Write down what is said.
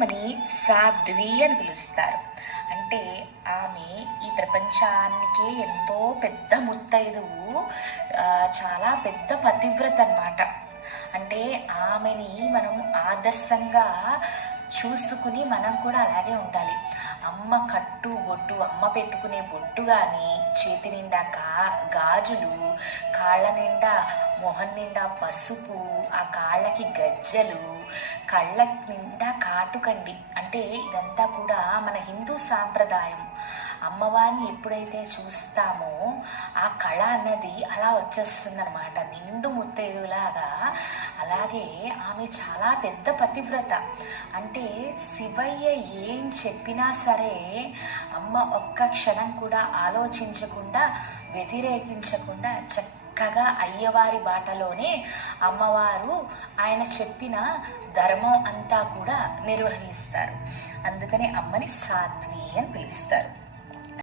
అమ్మని సాధ్వి అని పిలుస్తారు. అంటే ఆమె ఈ ప్రపంచానికే ఎంతో పెద్ద ముత్తైదువు, చాలా పెద్ద పతివ్రత అన్నమాట. అంటే ఆమెని మనం ఆదర్శంగా చూసుకుని మనం కూడా అలాగే ఉండాలి. అమ్మ కట్టు బొట్టు, అమ్మ పెట్టుకునే బొట్టు కానీ, చేతి నిండా గాజులు, కాళ్ళ నిండా మొహం నిండా పసుపు, ఆ కాళ్ళకి గజ్జలు, కళ్ళ నిండా కాటుకండి. అంటే ఇదంతా కూడా మన హిందూ సాంప్రదాయం. అమ్మవారిని ఎప్పుడైతే చూస్తామో ఆ కళ అన్నది అలా వచ్చేస్తుందన్నమాట, నిండు ముత్తైదులాగా. అలాగే ఆమె చాలా పెద్ద పతివ్రత. అంటే శివయ్య ఏం చెప్పినా సరే అమ్మ ఒక్క క్షణం కూడా ఆలోచించకుండా, వ్యతిరేకించకుండా చక్కగా అయ్యవారి బాటలోనే అమ్మవారు ఆయన చెప్పిన ధర్మం అంతా కూడా నిర్వహిస్తారు. అందుకని అమ్మని సాధ్వి అని పిలుస్తారు.